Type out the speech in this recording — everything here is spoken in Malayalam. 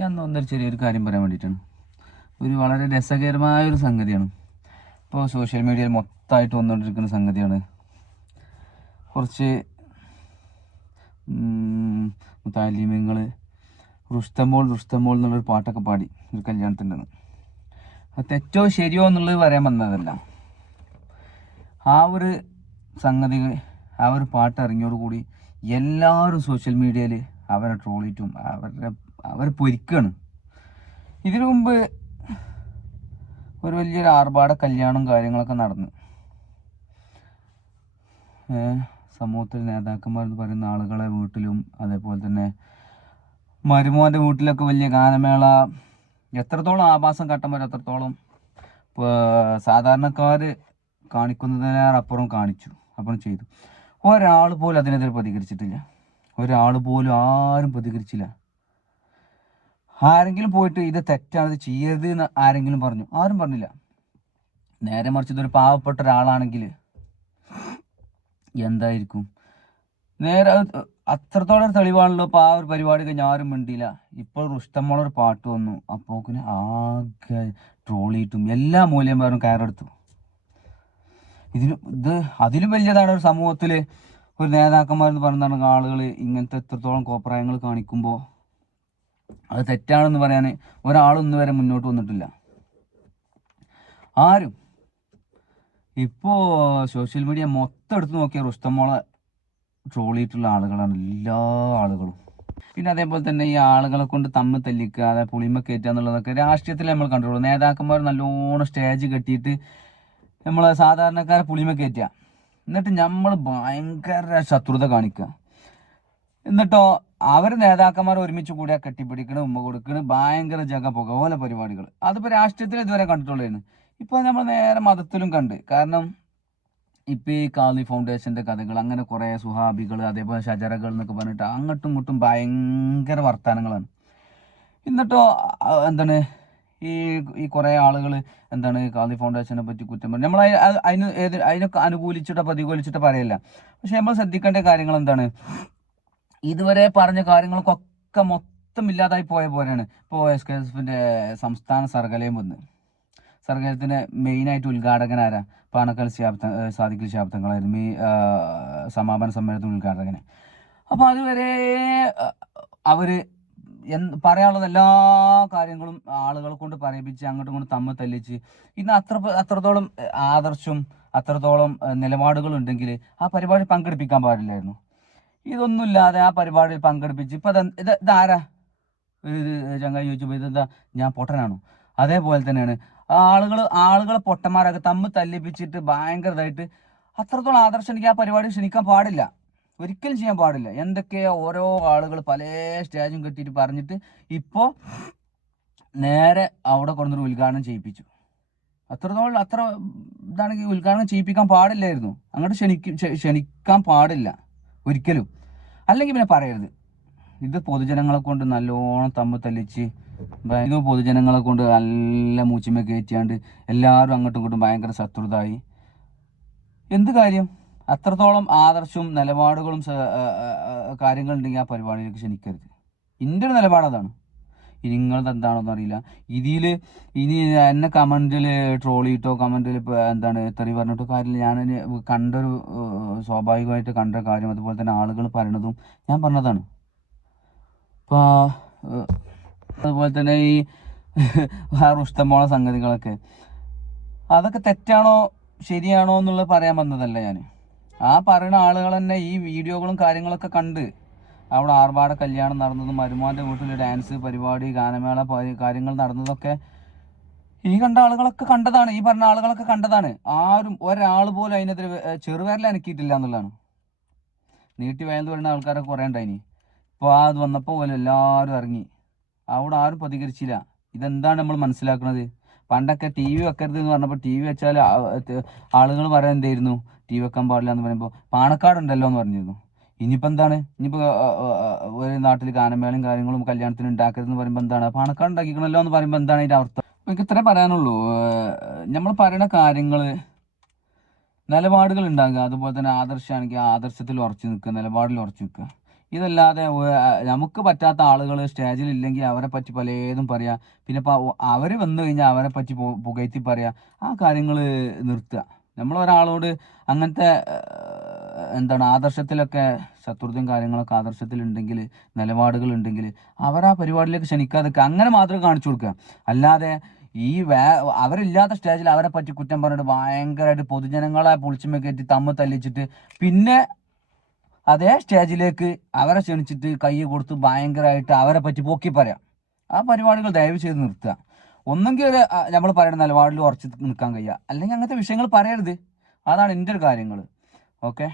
ഞാൻ ഒന്നൊരു ചെറിയൊരു കാര്യം പറയാൻ വേണ്ടിയിട്ടാണ്. ഒരു വളരെ രസകരമായ ഒരു സംഗതിയാണ്. ഇപ്പോൾ സോഷ്യൽ മീഡിയയിൽ മൊത്തമായിട്ട് വന്നുകൊണ്ടിരിക്കുന്ന സംഗതിയാണ്. കുറച്ച് താലിമ്യങ്ങൾ റുസ്തമോൾ റുസ്തമോൾ എന്നുള്ളൊരു പാട്ടൊക്കെ പാടി ഒരു കല്യാണത്തിന്റെ അത് തെറ്റോ ശരിയോ എന്നുള്ളത് പറയാൻ വന്നതല്ല. ആ ഒരു സംഗതി ആ ഒരു പാട്ട് ഇറങ്ങിയോടുകൂടി എല്ലാവരും സോഷ്യൽ മീഡിയയിൽ അവരെ ട്രോളിറ്റും അവരുടെ അവർ പൊരിക്കാണ്. ഇതിനു മുമ്പ് ഒരു വലിയൊരു ആർഭാട കല്യാണം കാര്യങ്ങളൊക്കെ നടന്നു. സമൂഹത്തിൽ നേതാക്കന്മാർ എന്ന് പറയുന്ന ആളുകളെ വീട്ടിലും അതേപോലെ തന്നെ മരുമോന്റെ വീട്ടിലൊക്കെ വലിയ ഗാനമേള എത്രത്തോളം ആഭാസം കട്ടന്മാർ എത്രത്തോളം സാധാരണക്കാർ കാണിക്കുന്നതിനപ്പുറം കാണിച്ചു അപ്പുറം ചെയ്തു. ഒരാൾ പോലും അതിനെതിരെ പ്രതികരിച്ചിട്ടില്ല. ഒരാൾ പോലും ആരും പ്രതികരിച്ചില്ല. ആരെങ്കിലും പോയിട്ട് ഇത് തെറ്റാണ് ഇത് ചെയ്യരുത് എന്ന് ആരെങ്കിലും പറഞ്ഞു. ആരും പറഞ്ഞില്ല. നേരെ മറിച്ച് ഇതൊരു പാവപ്പെട്ട ഒരാളാണെങ്കിൽ എന്തായിരിക്കും? നേരെ അത് അത്രത്തോളം തെളിവാണല്ലോ അപ്പോൾ ആ ഒരു പരിപാടി കഴിഞ്ഞ് ആരും മിണ്ടിയില്ല. ഇപ്പോൾ ഒരു പാട്ട് വന്നു. അപ്പോൾ ആകെ ട്രോളിയിട്ടും എല്ലാ മൂല്യന്മാരും കയറെടുത്തു. ഇതിന് ഇത് അതിലും വലിയതാണ് ഒരു സമൂഹത്തിൽ ഒരു നേതാക്കന്മാരെന്ന് പറയുന്നതാണ് ആളുകൾ ഇങ്ങനത്തെ എത്രത്തോളം കോപ്രായങ്ങൾ കാണിക്കുമ്പോൾ അത് തെറ്റാണെന്ന് പറയാൻ ഒരാളൊന്നും വരെ മുന്നോട്ട് വന്നിട്ടില്ല. ആരും. ഇപ്പോൾ സോഷ്യൽ മീഡിയ മൊത്തം എടുത്ത് നോക്കിയ റുസ്തമോളെ ട്രോൾ ചെയ്തിട്ടുള്ള ആളുകളാണ് എല്ലാ ആളുകളും. പിന്നെ അതേപോലെ തന്നെ ഈ ആളുകളെ കൊണ്ട് തമ്മിൽ തല്ലിക്കുക അതായത് പുളിമ കയറ്റുക എന്നുള്ളതൊക്കെ രാഷ്ട്രീയത്തിൽ നമ്മൾ കണ്ടിട്ടുള്ളൂ നേതാക്കന്മാർ നല്ലോണം സ്റ്റേജ് കെട്ടിയിട്ട് നമ്മൾ സാധാരണക്കാരെ പുളിമ കയറ്റുക. എന്നിട്ട് നമ്മൾ ഭയങ്കര ശത്രുത കാണിക്കുക. എന്നിട്ടോ അവർ നേതാക്കന്മാർ ഒരുമിച്ച് കൂടിയാ കെട്ടിപ്പിടിക്കണ ഉമ്മ കൊടുക്കണ ഭയങ്കര ജഗ പുകപോലെ പരിപാടികൾ അതിപ്പോൾ രാഷ്ട്രീയത്തിൽ ഇതുവരെ കണ്ടിട്ടുള്ളതാണ് ഇപ്പോൾ നമ്മൾ നേരെ മതത്തിലും കണ്ട്. കാരണം ഇപ്പൊ ഈ കാളി ഫൗണ്ടേഷന്റെ കഥകൾ അങ്ങനെ കുറേ സുഹാബികൾ അതേപോലെ ഷജറകൾ എന്നൊക്കെ പറഞ്ഞിട്ട് അങ്ങോട്ടും ഇങ്ങോട്ടും ഭയങ്കര വർത്തമാനങ്ങളാണ് എന്നിട്ടോ എന്താണ് ഈ ഈ കുറേ ആളുകൾ എന്താണ് കാളി ഫൗണ്ടേഷനെ പറ്റി കുറ്റം പറഞ്ഞു. നമ്മൾ അതിന് അതിനൊക്കെ അനുകൂലിച്ചിട്ടോ പ്രതികൂലിച്ചിട്ടോ പറയില്ല. പക്ഷെ നമ്മൾ ശ്രദ്ധിക്കേണ്ട കാര്യങ്ങൾ എന്താണ് ഇതുവരെ പറഞ്ഞ കാര്യങ്ങൾക്കൊക്കെ മൊത്തം ഇല്ലാതായി പോയ പോലെയാണ്. ഇപ്പോൾ എസ് കെ എസ് എഫിന്റെ സംസ്ഥാന സർഗലയം വന്ന്. സർഗലയത്തിന്റെ മെയിനായിട്ട് ഉദ്ഘാടകൻ ആരാ പാണക്കാൽ ശാബ്ദ സാധിക്കൽ ശാബ്ദങ്ങളായിരുന്നു ഈ സമാപന സമ്മേളനത്തിൽ ഉദ്ഘാടകനെ. അപ്പോൾ അതുവരെ അവർ പറയാനുള്ളത് എല്ലാ കാര്യങ്ങളും ആളുകളെ കൊണ്ട് പറയിപ്പിച്ച് അങ്ങോട്ടും ഇങ്ങോട്ടും തമ്മിൽ തല്ലിച്ച് ഇന്ന് അത്ര അത്രത്തോളം ആദർശം അത്രത്തോളം നിലപാടുകൾ ഉണ്ടെങ്കിൽ ആ പരിപാടി പങ്കെടുപ്പിക്കാൻ പാടില്ലായിരുന്നു. ഇതൊന്നുമില്ലാതെ ആ പരിപാടിയിൽ പങ്കെടുപ്പിച്ച് ഇപ്പൊ ഇത് ഇത് ഇതാരാ? ഒരു ചങ്ങായി ചോദിച്ചപ്പോൾ ഇതെന്താ? ഞാൻ പൊട്ടനാണോ? അതേപോലെ തന്നെയാണ്. ആളുകൾ ആളുകളെ പൊട്ടന്മാരൊക്കെ തമ്മിൽ തല്ലിപ്പിച്ചിട്ട് ഭയങ്കരതായിട്ട് അത്രത്തോളം ആദർശം എനിക്ക് ആ പരിപാടി ക്ഷണിക്കാൻ പാടില്ല. ഒരിക്കലും ചെയ്യാൻ പാടില്ല. എന്തൊക്കെയാ ഓരോ ആളുകൾ പല സ്റ്റേജും കെട്ടിയിട്ട് പറഞ്ഞിട്ട് ഇപ്പോൾ നേരെ അവിടെ കൊണ്ടൊരു ഉദ്ഘാടനം ചെയ്യിപ്പിച്ചു. അത്രത്തോളം അത്ര ഇതാണെങ്കിൽ ഉദ്ഘാടനം ചെയ്യിപ്പിക്കാൻ പാടില്ലായിരുന്നു. അങ്ങോട്ട് ക്ഷണിക്കും ക്ഷണിക്കാൻ പാടില്ല. ഒരിക്കലും. അല്ലെങ്കിൽ പിന്നെ പറയരുത്. ഇത് പൊതുജനങ്ങളെ കൊണ്ട് നല്ലോണം തമ്മിൽ തല്ലിച്ച് ഇത് പൊതുജനങ്ങളെ കൊണ്ട് നല്ല മൂച്ചിമ കയറ്റിയാണ്ട് എല്ലാവരും അങ്ങോട്ടും ഇങ്ങോട്ടും ഭയങ്കര ശത്രുതായി. എന്ത് കാര്യം? അത്രത്തോളം ആദർശവും നിലപാടുകളും കാര്യങ്ങളുണ്ടെങ്കിൽ ആ പരിപാടിയിലേക്ക് ക്ഷണിക്കരുത്. എന്റെ ഒരു നിലപാട് അതാണ്. ഇനി നിങ്ങളത് എന്താണെന്ന് അറിയില്ല ഇതിൽ ഇനി എന്നെ കമന്റിൽ ട്രോൾ ചെയ്തിട്ടോ കമന്റിൽ എന്താണ് തെറി പറഞ്ഞിട്ടോ കാര്യമില്ല. ഞാൻ കണ്ടൊരു സ്വാഭാവികമായിട്ട് കണ്ട കാര്യം അതുപോലെ തന്നെ ആളുകൾ പറയണതും ഞാൻ പറഞ്ഞതാണ്. ഇപ്പോൾ അതുപോലെ തന്നെ ഈ വേറെ ഇഷ്ടംപോലെ സംഗതികളൊക്കെ. അതൊക്കെ തെറ്റാണോ ശരിയാണോ എന്നുള്ളത് പറയാൻ വന്നതല്ല ഞാൻ ആ പറയുന്ന ആളുകൾ തന്നെ ഈ വീഡിയോകളും കാര്യങ്ങളൊക്കെ കണ്ട് അവിടെ ആർഭാട കല്യാണം നടന്നതും മരുമാന്റെ വീട്ടിൽ ഡാൻസ് പരിപാടി ഗാനമേള കാര്യങ്ങൾ നടന്നതൊക്കെ ഈ കണ്ട ആളുകളൊക്കെ കണ്ടതാണ് ഈ പറഞ്ഞ ആളുകളൊക്കെ കണ്ടതാണ്. ആരും ഒരാൾ പോലും അതിനെതിരെ ചെറുപേരിൽ അനക്കിയിട്ടില്ല എന്നുള്ളതാണ്. നീട്ടി വയൽന്ന് വരുന്ന ആൾക്കാരൊക്കെ കുറേ ഉണ്ടായിനി. ഇപ്പോൾ അത് വന്നപ്പോൾ പോലും എല്ലാവരും ഇറങ്ങി. അവിടെ ആരും പ്രതികരിച്ചില്ല. ഇതെന്താണ് നമ്മൾ മനസ്സിലാക്കുന്നത് പണ്ടൊക്കെ ടി വി വെക്കരുത് എന്ന് പറഞ്ഞപ്പോൾ ടി വി വെച്ചാൽ ആളുകൾ പറയാൻ എന്തായിരുന്നു ടി വി വെക്കാൻ പാടില്ല എന്ന് പറയുമ്പോൾ പാണക്കാട് ഉണ്ടല്ലോ എന്ന് പറഞ്ഞിരുന്നു. ഇനിയിപ്പോൾ എന്താണ്? ഇനിയിപ്പോൾ ഒരു നാട്ടിൽ ഗാനമേളയും കാര്യങ്ങളും കല്യാണത്തിന് ഉണ്ടാക്കരുതെന്ന് പറയുമ്പോൾ എന്താണ്? പണക്കാർ ഉണ്ടാക്കിക്കണല്ലോ എന്ന് പറയുമ്പോൾ എന്താണ് അതിന്റെ അർത്ഥം? എനിക്ക് ഇത്രേ പറയാനുള്ളൂ. നമ്മൾ പറയുന്ന കാര്യങ്ങൾ നിലപാടുകൾ ഉണ്ടാകുക. അതുപോലെ തന്നെ ആദർശമാണെങ്കിൽ ആദർശത്തിൽ ഉറച്ചു നിൽക്കുക നിലപാടിൽ ഉറച്ചു നിൽക്കുക. ഇതല്ലാതെ നമുക്ക് പറ്റാത്ത ആളുകൾ സ്റ്റേജിൽ ഇല്ലെങ്കിൽ അവരെ പറ്റി പലതും പറയാ. പിന്നെ അവർ വന്നു കഴിഞ്ഞാൽ അവരെ പറ്റി പുകഴ്ത്തി പറയാ. ആ കാര്യങ്ങൾ നിർത്തുക. നമ്മൾ ഒരാളോട് അങ്ങനത്തെ എന്താണ് ആദർശത്തിലൊക്കെ ശത്രുതയും കാര്യങ്ങളൊക്കെ ആദർശത്തിലുണ്ടെങ്കിൽ അവർ ആ പരിപാടിയിലേക്ക് ക്ഷണിക്കാതെ അങ്ങനെ മാത്രം കാണിച്ചു കൊടുക്കുക. അല്ലാതെ ഈ വേ അവരില്ലാത്ത സ്റ്റേജിൽ അവരെ പറ്റി കുറ്റം പറഞ്ഞിട്ട് ഭയങ്കരമായിട്ട് പൊതുജനങ്ങളെ പൊളിച്ചുമ കയറ്റി തമ്മ തല്ലിച്ചിട്ട് പിന്നെ അതേ സ്റ്റേജിലേക്ക് അവരെ ക്ഷണിച്ചിട്ട് കൈ കൊടുത്ത് ഭയങ്കരമായിട്ട് അവരെ പറ്റി പൊക്കി പറയാം. ആ പരിപാടികൾ ദയവ് ചെയ്ത് നിർത്തുക. ഒന്നെങ്കിൽ ഒരു നമ്മൾ പറയുന്ന നിലപാടിൽ ഉറച്ച് നിൽക്കാൻ കഴിയുക. അല്ലെങ്കിൽ അങ്ങനത്തെ വിഷയങ്ങൾ പറയരുത്. അതാണ് എന്റെ ഒരു കാര്യങ്ങൾ. ഓക്കെ?